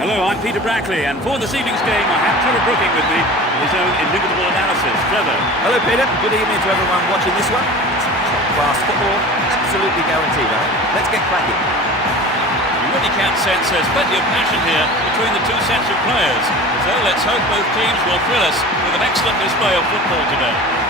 Hello, I'm Peter Brackley, and for this evening's game I have Trevor Brooking with me, his own inimitable analysis. Trevor. Hello, Peter. Good evening to everyone watching this one. It's top-class football, absolutely guaranteed, I think. Let's get cracking. You really can sense there's plenty of passion here between the two sets of players. So let's hope both teams will thrill us with an excellent display of football today.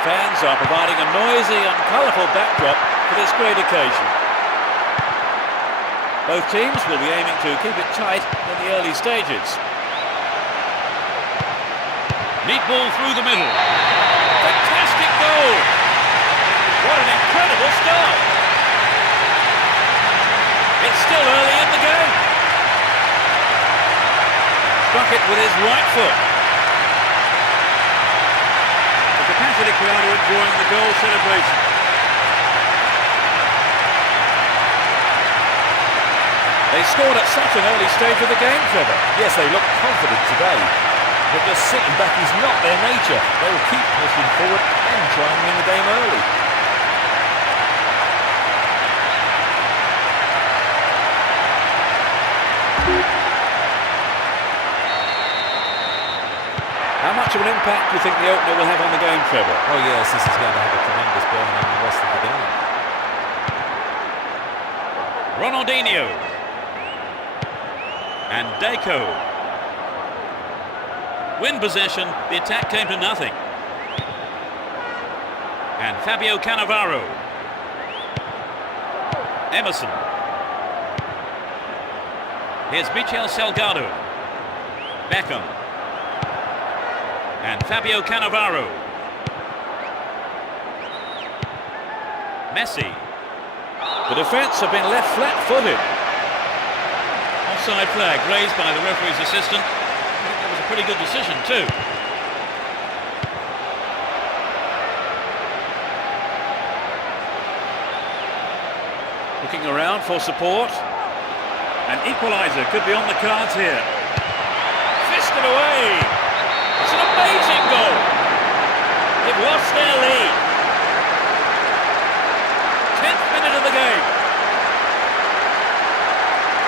Fans are providing a noisy and colourful backdrop for this great occasion. Both teams will be aiming to keep it tight in the early stages. Neat ball through the middle. Fantastic goal! What an incredible start! It's still early in the game. Struck it with his right foot. The crowd are enjoying the goal celebration. They scored at such an early stage of the game, Trevor. Yes, they look confident today. But just sitting back is not their nature. They will keep pushing forward and try and win the game early. How much of an impact do you think the opener will have on the game, Trevor? Oh yes, this is going to have a tremendous bearing on the rest of the game. Ronaldinho. And Deco. Win possession, the attack came to nothing. And Fabio Cannavaro. Emerson. Here's Michel Salgado. Beckham. And Fabio Cannavaro. Messi. The defence have been left flat-footed. Offside flag raised by the referee's assistant. I think that was a pretty good decision too. Looking around for support. An equaliser could be on the cards here. Fisted away. It's an amazing goal. They've lost their lead. 10th minute of the game.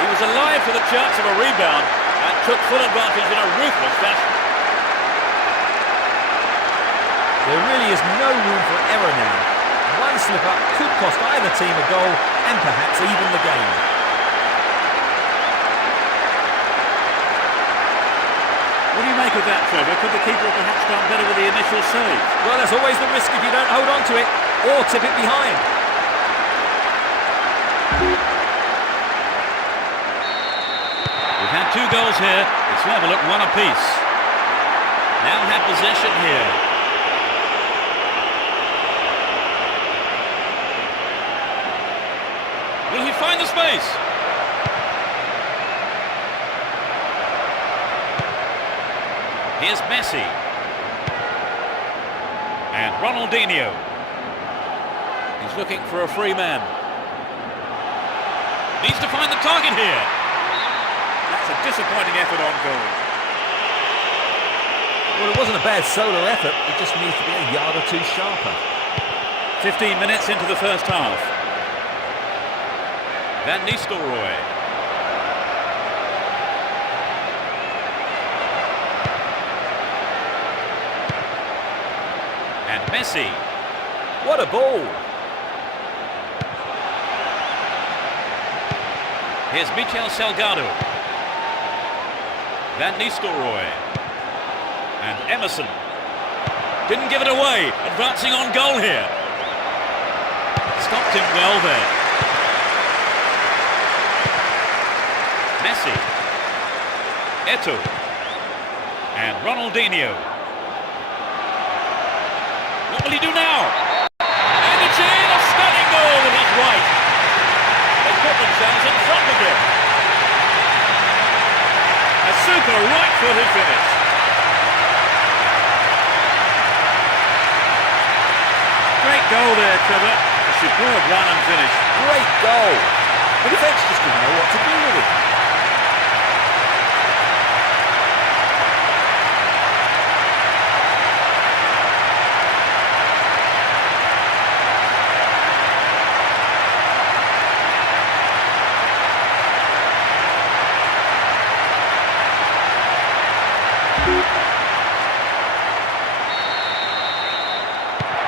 He was alive for the chance of a rebound and took full advantage in a ruthless fashion. There really is no room for error now. One slip-up could cost either team a goal and perhaps even the game. What do you make of that, Trevor? Could the keeper perhaps done better with the initial save? Well, there's always the risk if you don't hold on to it or tip it behind. We've had 2 goals here. It's level at 1 apiece. Now have possession here. Will he find the space? Here's Messi. And Ronaldinho. He's looking for a free man. Needs to find the target here. That's a disappointing effort on goal. Well, it wasn't a bad solo effort. It just needs to be a yard or two sharper. 15 minutes into the first half. Van Nistelrooy. And Messi. What a ball! Here's Michel Salgado. Van Nistelrooy. And Emerson. Didn't give it away. Advancing on goal here. Stopped him well there. Messi. Eto'o. And Ronaldinho. What will he do now? And it's in! A stunning goal with his right. They put themselves in front again. A super right-footed finish. Great goal there, Trevor. A superb run and finish. Great goal. The defence just didn't know what to do with it.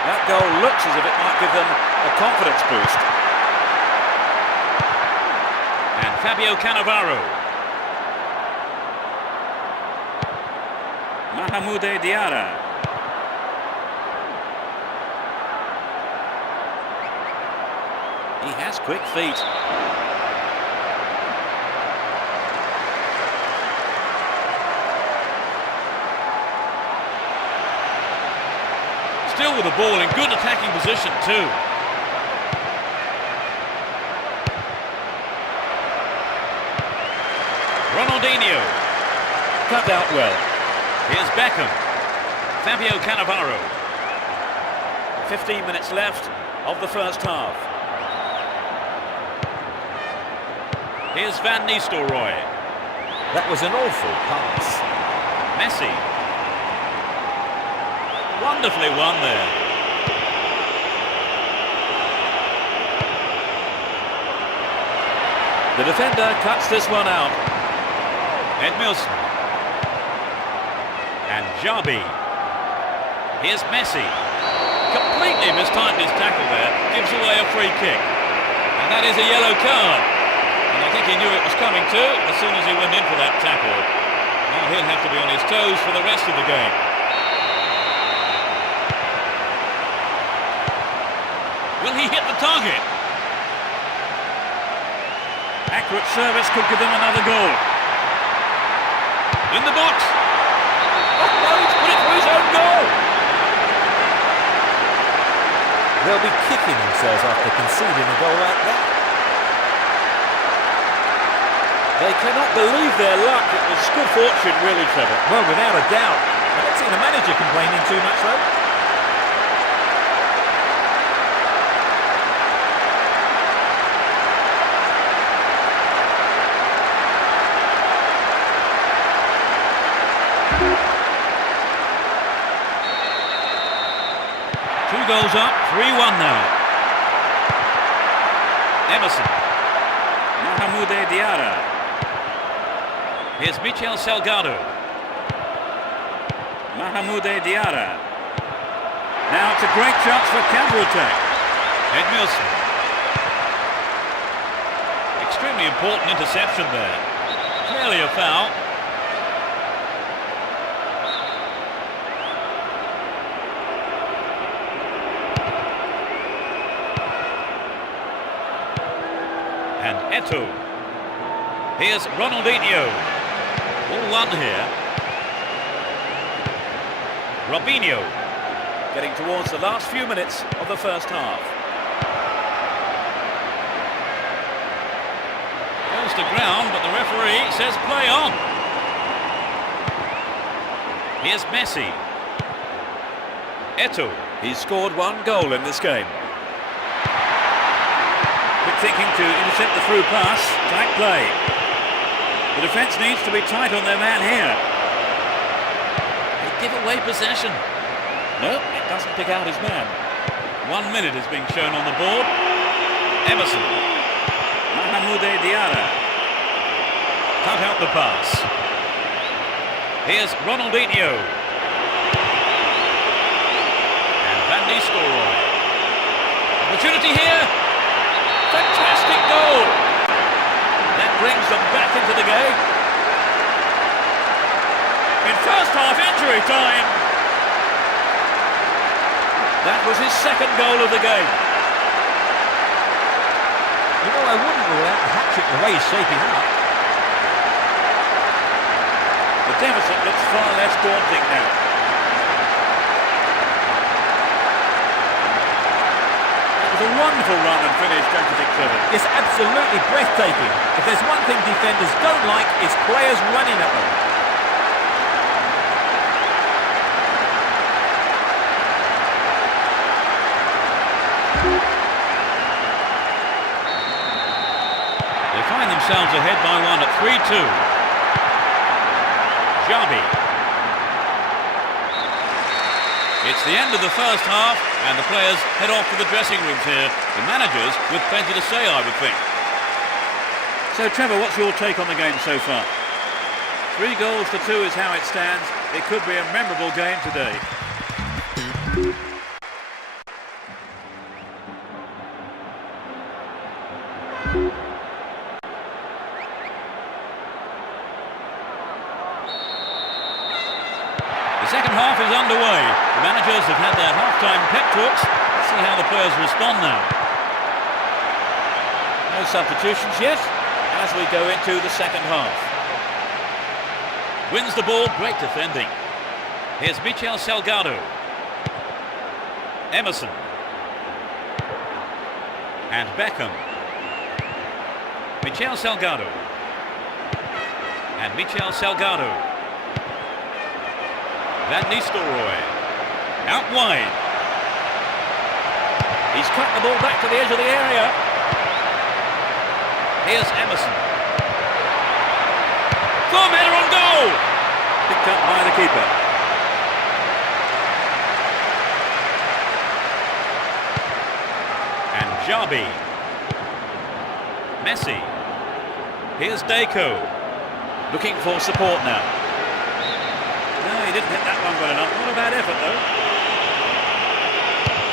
That goal looks as if it might give them a confidence boost. And Fabio Cannavaro. Mahamoude Diarra. He has quick feet. Still with the ball in good attacking position too. Ronaldinho. Cut out well. Here's Beckham. Fabio Cannavaro. 15 minutes left of the first half. Here's Van Nistelrooy. That was an awful pass. Messi. Wonderfully won there. The defender cuts this one out. Edmilson. And Xavi. Here's Messi. Completely mistimed his tackle there. Gives away a free kick. And that is a yellow card. And I think he knew it was coming too as soon as he went in for that tackle. Now he'll have to be on his toes for the rest of the game. Will he hit the target? Accurate service could give them another goal. In the box. Oh no, he's put it through his own goal. They'll be kicking themselves after conceding a goal like that. They cannot believe their luck. It was good fortune, really, Trevor. Well, without a doubt. I don't see the manager complaining too much, though. 2 goals up, 3-1 now. Emerson. Mahmoud Diarra. Here's Michel Salgado. Mahmoud Diarra. Now it's a great chance for counter-attack. Edmilson. Extremely important interception there. Clearly a foul. And Eto'o. Here's Ronaldinho. All one here. Robinho. Getting towards the last few minutes of the first half. Goes to ground, but the referee says play on. Here's Messi. Eto'o. He's scored 1 goal in this game. Quick thinking to intercept the through pass. Tight play. The defence needs to be tight on their man here. They give away possession. No, it doesn't pick out his man. 1 minute is being shown on the board. Emerson. Mahmoud Diarra. Cut out the pass. Here's Ronaldinho. And Van Nistelrooy. Opportunity here. Fantastic goal. That brings them back into the game. In first half injury time. That was his second goal of the game. You know, I wouldn't rule out a hat-trick the way he's shaping up. The deficit looks far less daunting now. It was a wonderful run and finish, don't you think, Trevor? It's absolutely breathtaking. If there's one thing defenders don't like, it's players running at them. They find themselves ahead by 1 at 3-2. Xavi. It's the end of the first half, and the players head off to the dressing rooms here. The managers with plenty to say, I would think. So, Trevor, what's your take on the game so far? 3 goals to 2 is how it stands. It could be a memorable game today. The second half is underway. The managers have had their half-time pep talks. Let's see how the players respond now. No substitutions yet, as we go into the second half. Wins the ball, great defending. Here's Michel Salgado. Emerson. And Beckham. Michel Salgado. And Michel Salgado. Van Nistelrooy. Out wide. He's cut the ball back to the edge of the area. Here's Emerson. Thumb header on goal! Picked up by the keeper. And Xavi. Messi. Here's Deco. Looking for support now. No, he didn't hit that one well enough. Not a bad effort, though.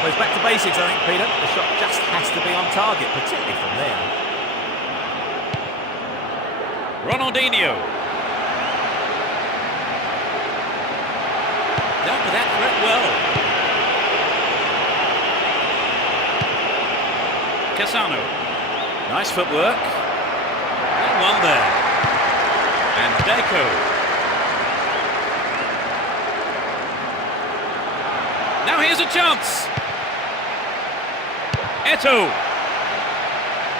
Well, it's back to basics, I think, Peter. The shot just has to be on target, particularly from there. Ronaldinho. Dealt with that threat well. Casillas. Nice footwork. Well won there. And Deco. Now here's a chance. Eto'o.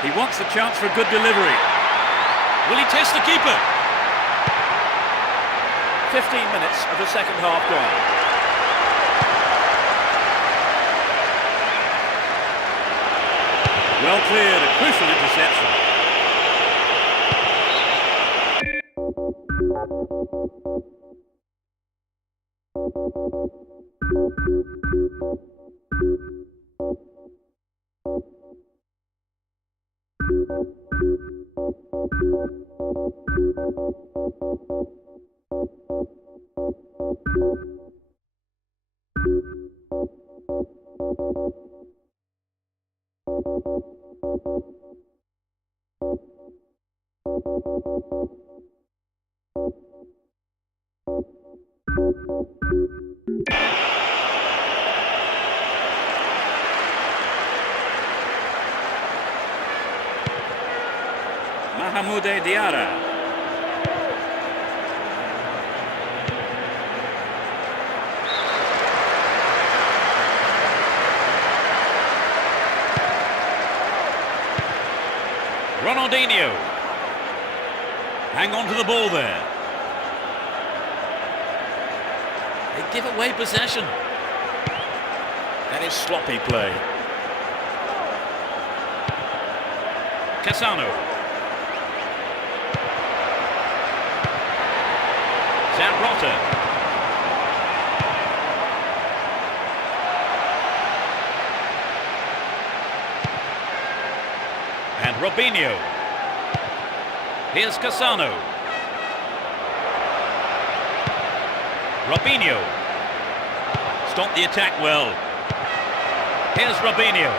He wants the chance for a good delivery. Will he test the keeper? 15 minutes of the second half gone. Well cleared, a crucial interception. Mahmoud Diarra. Ronaldinho. Hang on to the ball there. They give away possession. That is sloppy play. Casillas. Zambrota. And Robinho. Here's Casillas. Robinho. Stopped the attack well. Here's Robinho.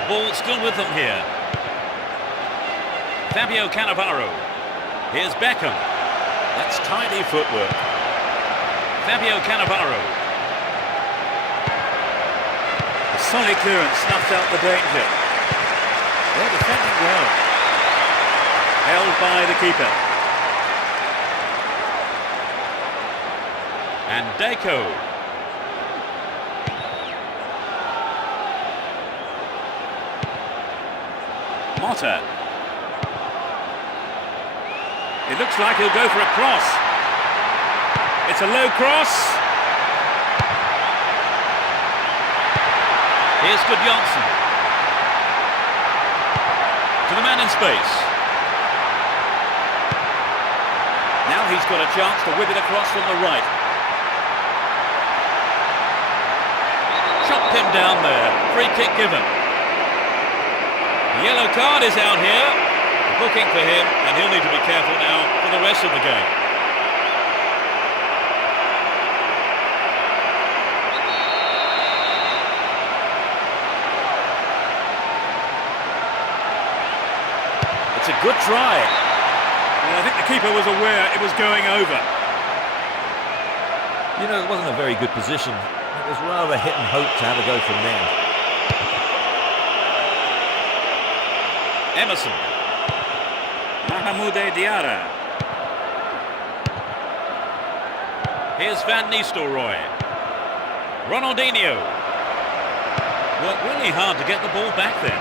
The ball still with them here. Fabio Cannavaro. Here's Beckham. That's tidy footwork. Fabio Cannavaro. A solid clearance snuffs out the danger. They're defending well. Held by the keeper. And Deco. Motta. It looks like he'll go for a cross. It's a low cross. Here's Gudjonsson. To the man in space. Now he's got a chance to whip it across from the right. Chopped him down there. Free kick given. The yellow card is out here. Booking for him, and he'll need to be careful now for the rest of the game. It's a good try. Well, I think the keeper was aware it was going over. You know, it wasn't a very good position. It was rather hit and hope to have a go from there. Emerson. Mahmoud Diarra. Here's Van Nistelrooy. Ronaldinho. Worked really hard to get the ball back then.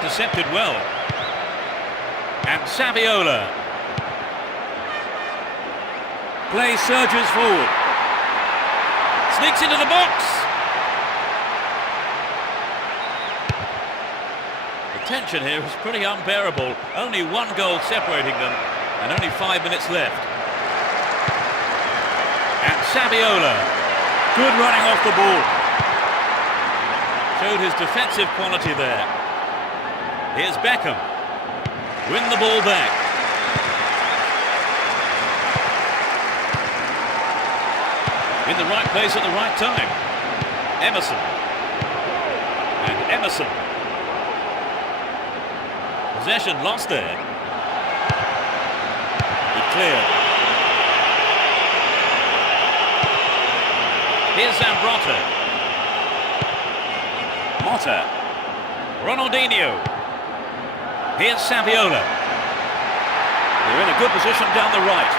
Intercepted well. And Saviola. Play surges forward. Sneaks into the box. The tension here is pretty unbearable. Only one goal separating them and only 5 minutes left. And Saviola. Good running off the ball. Showed his defensive quality there. Here's Beckham. Win the ball back. In the right place at the right time. Emerson. And Emerson. Possession lost there. He cleared. Here's Zambrota. Motta. Ronaldinho. Here's Saviola. They're in a good position down the right.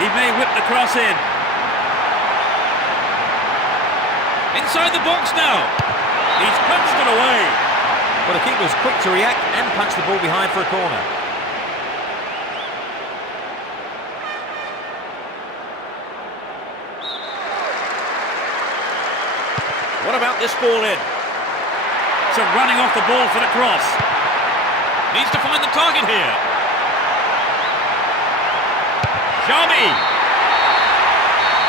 He may whip the cross in. Inside the box now. He's punched it away. Well, the keeper was quick to react and punch the ball behind for a corner. What about this ball in? So running off the ball for the cross. Needs to find the target here. Xavi.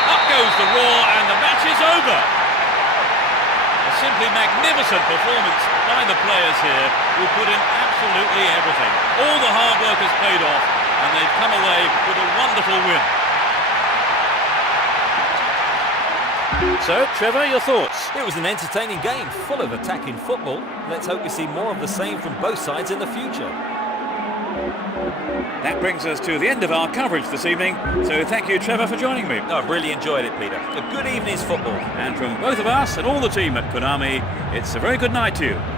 Up goes the roar and the match is over. A simply magnificent performance by the players here, who put in absolutely everything. All the hard work has paid off, and they've come away with a wonderful win. So, Trevor, your thoughts? It was an entertaining game, full of attacking football. Let's hope we see more of the same from both sides in the future. That brings us to the end of our coverage this evening, so thank you, Trevor, for joining me. I've really enjoyed it, Peter. A good evening's football. And from both of us and all the team at Konami, it's a very good night to you.